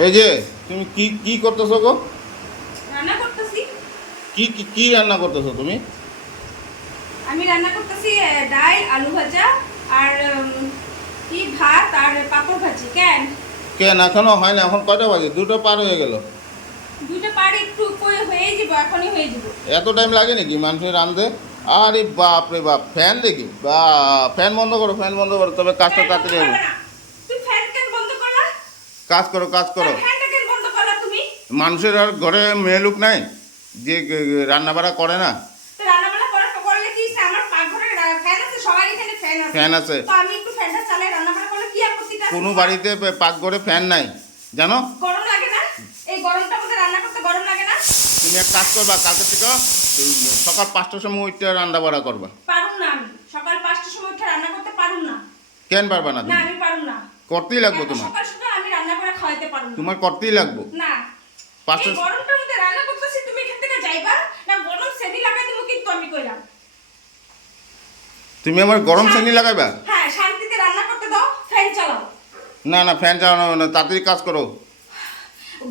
এই যে তুমি কি কি করতেছো গো? রান্না করতেছি। কি কি কি রান্না করতেছো তুমি? আমি রান্না করতেছি ডাল, আলু ভাজা আর কি ভাত আর পাপড় ভাজি। কেন? কেন এখনো হয় না? এখন কয়টা বাজে? দুটো পার হয়ে গেল। দুইটা পার একটু হয়ে যাব, এখনই হয়ে যাব। এত টাইম লাগে নাকি মানুষের রাঁধতে? আরে বাপ রে বাপ, ফ্যান দেখি বা ফ্যান বন্ধ করো, ফ্যান বন্ধ করো, তবে কাজটা ফ্যান বন্ধ তাড়াতাড়ি হবে। করবে না। তুই ফ্যান কেন বন্ধ করলা? কাজ করো, কাজ করো। ফ্যানটা কেন বন্ধ করলা তুমি? মানুষের আর ঘরে মেয়ে লোক নাই যে রান্না বাড়া করে না? তো রান্না বান্না করলে কি হইছে? আমার পাকঘরে ফ্যান আছে, সবার এখানে ফ্যান আছে। ফ্যান আছে। তো আমি একটু ফ্যানটা চালাই, রান্না বান্না করলে কি আপত্তিটা আছে? কোনো বাড়িতে পাকঘরে ফ্যান নাই, জানো? গরম লাগে না? এই গরমটার মধ্যে রান্না করতে গরম লাগে না? তুমি এক কাজ করবা, কালকে থেকে সকাল 5টার সময় উঠতে রান্না বাড়া করবা। পারুম না আমি। সকাল 5টার সময় উঠে রান্না করতে পারুম না। কেন পারবা না না, তুমি? আমি পারুম না। করতেই লাগবো এত তোমার। সকাল সকাল আমি রান্না করে খাওয়াইতে পারুম না। তোমার করতেই লাগবো। না। 5টা। এই গরমটার মধ্যে রান্না করতেছি, তুমি এখান থেকে যাইবা না? গরম সেনি লাগাই দিমু কিন্তু আমি কইলাম। তুমি আমার গরম শ্রেণী লাগাইবা? হ্যাঁ, শান্তিতে রান্না করতে দাও, ফ্যান চালাও। না না, ফ্যান চালানো হবে না, তাড়াতাড়ি কাজ করো।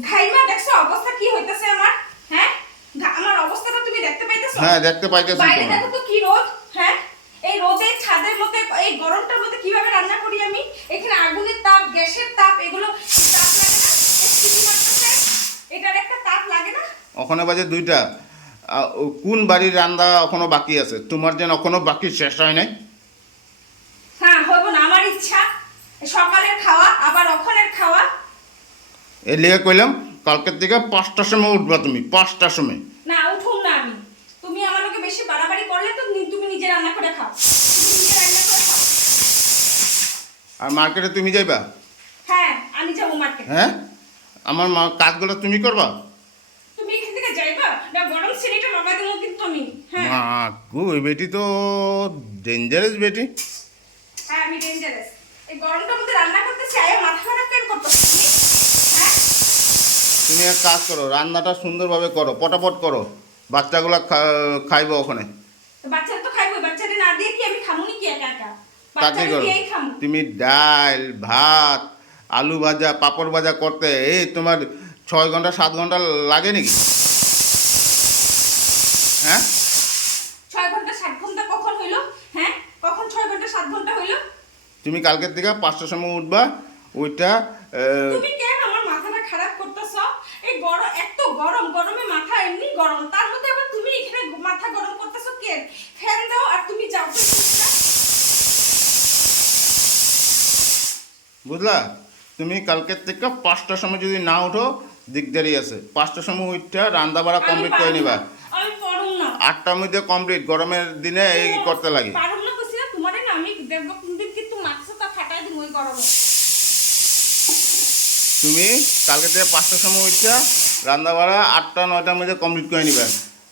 ঘাইমা দেখছো অবস্থা কি হইতাছে আমার? হ্যাঁ? আমার অবস্থাটা তুমি দেখতে পাইতেছো? হ্যাঁ, দেখতে পাইতেছি বাইরে তোমার। দেখো তো কি রোদ, হ্যাঁ? এই রোদে ছাদের মধ্যে এই গরমটার মধ্যে কিভাবে রান্না করি আমি? এখানে আগুনের তাপ, গ্যাসের তাপ, এগুলো তাপ লাগে না? স্টিকি মারতেছে, এটার একটা তাপ লাগে না? ওখানে বাজে 2টা। কোন বাড়ির রান্না এখনো বাকি আছে? তোমার যেন এখনো বাকি শেষ হয় নাই। হ্যাঁ, হইব না আমার ইচ্ছা। সকালের খাওয়া আবার অখনের খাওয়া। এ লিগে কইলাম কালকের থেকে 5টার সময় উঠবা তুমি, 5টার সময়। না, উঠুম না আমি। তুমি আমার লোকে বেশি বাড়াবাড়ি করলে তো তুমি নিজে রান্না করে খাও। তুমি নিজে রান্না করে খাও। আর মার্কেটে তুমি যাইবা? হ্যাঁ, আমি যাবো মার্কেটে। হ্যাঁ, আমার কাজগুলো তুমি করবা? তুমি এখান থেকে যাইবা না? গরম সিলিটা লাগাই দেবো কিন্তু আমি। হ্যাঁ। মা গো, এই বেটি তো ডেঞ্জারাস বেটি। হ্যাঁ, আমি ডেঞ্জারাস। এই গরমটার মধ্যে রান্না করতেছি, আয়া মাথা খারাপ কেন করতেছো তুমি? হ্যাঁ? তুমি এক কাজ করো, রান্নাটা সুন্দরভাবে করো, পটাপট করো। বাচ্চাগুলো খাইবো ওখানে। তো বাচ্চারা তো খাইবো, বাচ্চারা না দিয়ে কি আমি খামু নাকি একা একা? তাড়াতাড়ি বাচ্চারা করো। দিয়েই খামু। তুমি ডাল, ভাত, আলু ভাজা, পাঁপড় ভাজা করতে এই তোমার 6 ঘন্টা 7 ঘন্টা লাগে নাকি? হ্যাঁ, 6 ঘন্টা 7 ঘন্টা কখন হইলো? হ্যাঁ, কখন 6 ঘন্টা 7 ঘন্টা হইলো? তুমি কালকের থেকে 5টার সময় উঠবা। ওইটা তুমি কেন আমার মাথাটা খারাপ করতেছো? এই গরম, এত গরম, গরমে মাথা এমনি গরম, তার মধ্যে আবার তুমি এখানে মাথা গরম করতেছো কেন? ফ্যান দাও আর তুমি যাও তো এখান থেকে। বুঝলা? তুমি কালকের থেকে 5টার সময় যদি না উঠো, দিকদারি আছে। 5টার সময় উঠটা রান্না বাড়া আমি কমপ্লিট করে পারুম নিবা। না, আমি পারুম না। 8টার মধ্যে কমপ্লিট, গরমের দিনে এই করতে লাগে। পারুম না কইছি না তোমারে, না আমি দেখবো কোনদিন কিন্তু মাথাটা ফাটাই দিই ওই গরমে। তুমি কালকে থেকে 5টার সময় উঠটা রান্না বাড়া 8টা 9টার মধ্যে কমপ্লিট করে নিবা।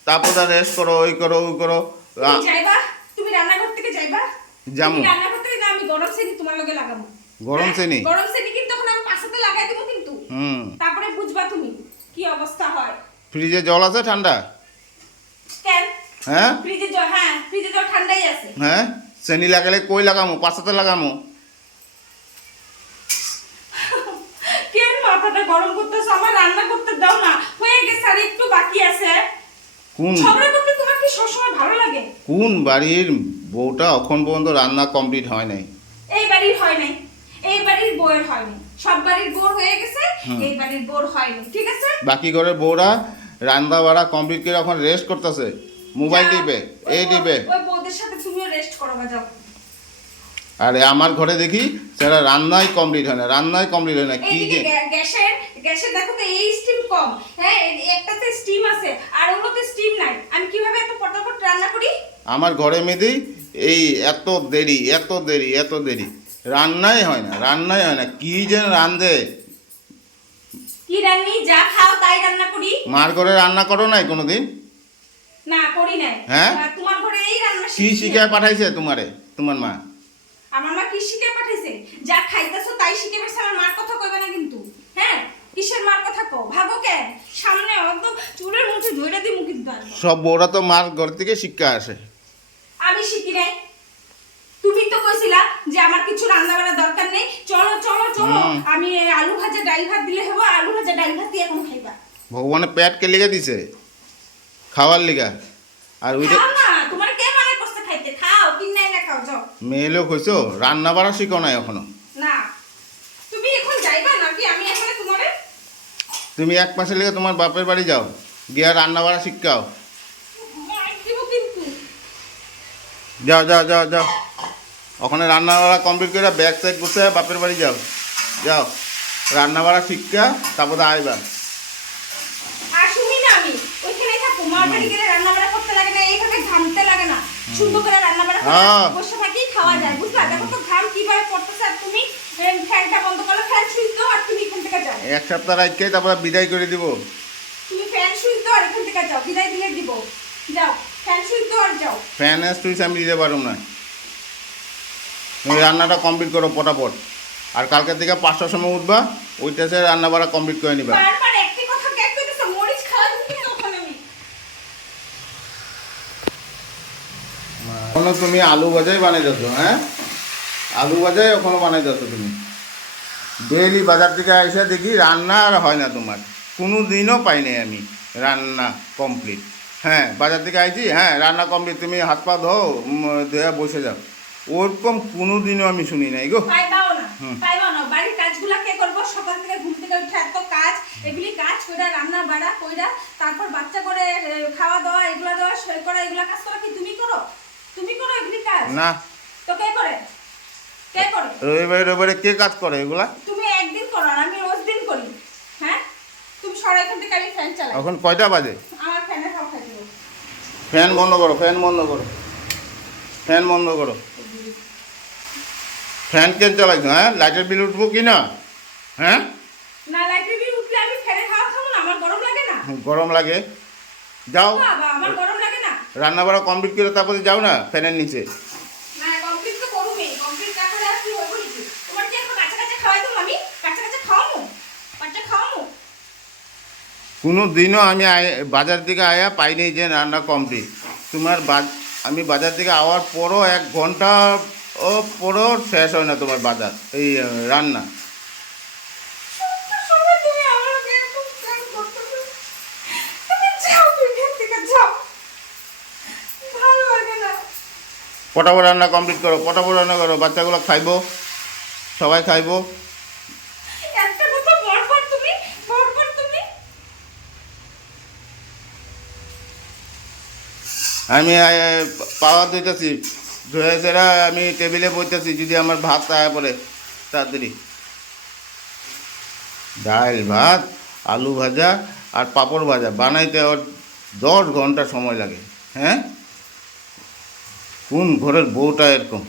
তারপর রেস্ট করো, ওই করো, ওই করো। তুমি যাইবা? তুমি রান্নাঘর থেকে যাইবা? যামু। তুমি রান্নাঘর থেকে না, আমি গরম শ্রেণী তোমার লগে লাগাবো। গরম হ্যাঁ, শ্রেণী? গরম শ্রেণী কিন্তু তখন আমি পাশাতে লাগাই দেবো কিন্তু। হুম। তারপরে বুঝবা তুমি কি অবস্থা হয়। ফ্রিজে জল আছে ঠান্ডা? কেন? হ্যাঁ ফ্রিজে জল, হ্যাঁ ফ্রিজে জল ঠান্ডাই আছে। হ্যাঁ, শ্রেণী লাগালে কই লাগামো? পাশাতে লাগামো। কেন মাথাটা গরম করতেছো? আমার রান্না করতে দাও না, হয়ে গেছে আর একটু বাকি আছে। কোন ঝগড়া করতে তোমার কি সবসময় ভালো লাগে? কোন বাড়ির বউটা এখন পর্যন্ত রান্না কমপ্লিট হয় নাই? এই বাড়ির হয় নাই, এই বাড়ির বউয়ের হয় নাই। সব বাড়ির বউর হয়ে গেছে, এই বাড়ির বউর হয় নাই। ঠিক আছে? বাকি ঘরের বউরা রান্না বাড়া কমপ্লিট করে এখন রেস্ট করতেছে, মোবাইল যাও, টিপে, ওই এই টিপে। ওই বউদের সাথে তুমিও রেস্ট করো বা যাও। আর আমার ঘরে দেখি সেটা রান্নাই কমপ্লিট হয় না, রান্নাই কমপ্লিট হয় না। কি এইদিকে যে গ্যাসের গ্যাসের দেখো তো এই স্টিম কম, হ্যাঁ একটাতে স্টিম আছে আর ওগুলোতে স্টিম নাই। আমি কিভাবে এত ফটাফট রান্না করি? আমার ঘরে মেয়েদের এই এত দেরি, এত দেরি, এত দেরি, রান্নাই হয় না, রান্নাই হয় না। কি যে রান্ধে! কি রান্নি যা খাও তাই রান্না করি। মার ঘরে রান্না করো নাই কোনোদিন? না করি নাই। হ্যাঁ? তোমার ঘরে এই রান্না কি শিখছি। শিখায় পাঠাইছে তোমারে তোমার মা? আমার মা কি শিখে পাঠাইছে? যা খাইতেছো তাই শিখে পাঠাইছে। আমার মার কথা কইবে না কিন্তু। হ্যাঁ, কিসের মার কথা কও? ভাবো কেন? সামনে একদম চুলের মুঠি ধইরা দিমু কিন্তু একদম। সব বউরা তো মার ঘর থেকে শিক্ষা আসে। আমি শিখি নাই। তুমি তো কইছিলা যে যে আমার কিছু রান্না বান্নার দরকার নেই, চলো চলো চলো, আমি এই আলু ভাজা ডাল ভাত দিলে হবো, আলু ভাজা ডাল ভাত দিয়ে এখন খাইবা। ভগবানের পেটকে লিখে দিছে খাওয়ার লিগা। আর ওইটা খাও না, তোমার কে মানা করছে খাইতে? খাও, কিনে না খাও, যাও। মেয়ে লোক হয়েছো, রান্না বাড়া শিখো নাই এখনো। না, তুমি এখন যাইবা নাকি আমি এখানে তোমারে? তুমি এক মাসের লিগে তোমার বাপের বাড়ি যাও, গিয়া রান্না বাড়া শিখাও। মার দিব কিন্তু। যাও যাও যাও যাও, ওখানে রান্না বাড়া কমপ্লিট করে ব্যাগ স্যাগ গুছায় বাপের বাড়ি যাও। যাও রান্না বাড়া শিক্ষা, তারপরে আইবা। আসুমি না আমি, ওইখানে থাকো। মার বাড়ি গেলে রান্না বান্না করতে লাগে না, এইভাবে ঘামতে লাগে না, সুন্দর করে রান্না বান্না হ্যাঁ। করে বসে থাকি, খাওয়া যায়, বুঝলা? দেখো তো ঘাম কিভাবে পড়তেছে। আর তুমি ফ্যানটা বন্ধ করো, ফ্যান সুইচ দাও আর তুমি এখান থেকে যাও। এক সপ্তাহ রাখকে তারপরে বিদায় করে দিব। তুমি ফ্যান সুইচ দাও আর এখান থেকে যাও, বিদায় দিলে দিব। যাও, ফ্যান সুইচ দাও আর যাও। ফ্যান সুইচ আমি দিতে পারব না। তুমি রান্নাটা কমপ্লিট করো পটাপট। আর কালকের থেকে 5টার সময় উঠবা, ওইটা সে রান্না বাড়া কমপ্লিট করে নিবা। বারবার একই কথা গ্যাগ করতেছ, মরিচ খাওয়া দিতে তখন আমি। এখনো তুমি আলু ভাজাই বানাই যাচ্ছ, হ্যাঁ? আলু ভাজাই এখনো বানাই যাচ্ছ তুমি। ডেইলি বাজার থেকে এসে দেখি রান্না আর হয় না তোমার। কোনো দিনও পাই নাই আমি রান্না কমপ্লিট। হ্যাঁ, বাজার থেকে আইছি, হ্যাঁ রান্না কমপ্লিট, তুমি হাত পা ধো, ধুয়ে বসে যাও। ওরকম কোনো দিনও আমি শুনি নাই গো। পাইবাও না, হুম। পাইবাও না। বাড়ির কাজগুলা কে করবো? সকাল থেকে ঘুম থেকে উঠে এত কাজ, এগুলি কাজ কইরা, রান্না বাড়া কইরা, তারপর বাচ্চা করে খাওয়া দাওয়া, এগুলা দেওয়া, সই করা, এগুলা কাজ করা কি তুমি করো? তুমি করো এগুলি কাজ? না। তো কে করে? কে করে? রবিবারে রবিবারে কে কাজ করে এগুলা? তুমি একদিন করো আর আমি রোজ দিন করি। হ্যাঁ, তুমি সরো এখান থেকে, আমি ফ্যান চালাই। এখন কয়টা বাজে? আমার ফ্যানের হাওয়া খাই দেবো। ফ্যান বন্ধ করো, ফ্যান বন্ধ করো, ফ্যান বন্ধ করো। ফ্যান কেন চালাইছো? হ্যাঁ, লাইটের বিল উঠবো কি না? হ্যাঁ, না, লাইটের বিল উঠলে আমি ফ্যানের হাওয়া খাবো না? আমার গরম লাগে না? গরম লাগে। যাও বাবা, আমার গরম লাগে না? রান্না বাড়া কমপ্লিট করে তারপরে যাও না ফ্যানের নিচে। না, কমপ্লিট তো করুমি। কমপ্লিট না করে আর কি হইব নাকি? তোমার কি এখন কাঁচা কাঁচা খাওয়াই দেবো আমি? কাঁচা কাঁচা খাওয়ামু? কাঁচা খাওয়ামু? কোনো দিনও আমি বাজার থেকে আয়া পাইনি যে রান্না কমপ্লিট। তোমার আমি বাজার থেকে আওয়ার পরও 1 ঘন্টা ও পরও শেষ হয় না তোমার বাজার এই রান্না। সবাই তুমি আমাকে এরকম প্ল্যান করতেছো। তুমি যাও, তুমি এখান থেকে যাও। ভালো লাগে না। পটাপট রান্না কমপ্লিট করো, পটাপট রান্না করো, বাচ্চাগুলো খাইবো, সবাই খাইবো। একটা কথা বরবার তুমি, বরবার তুমি। আমি পাওয়া দিতেছি, ধুয়ে সেরা আমি টেবিলে বইতেছি, যদি আমার ভাত আয়া পড়ে তাড়াতাড়ি। ডাল ভাত, আলু ভাজা আর পাঁপড় ভাজা বানাইতে ওর 10 ঘন্টা সময় লাগে। হ্যাঁ, কোন ঘরের বউটা এরকম?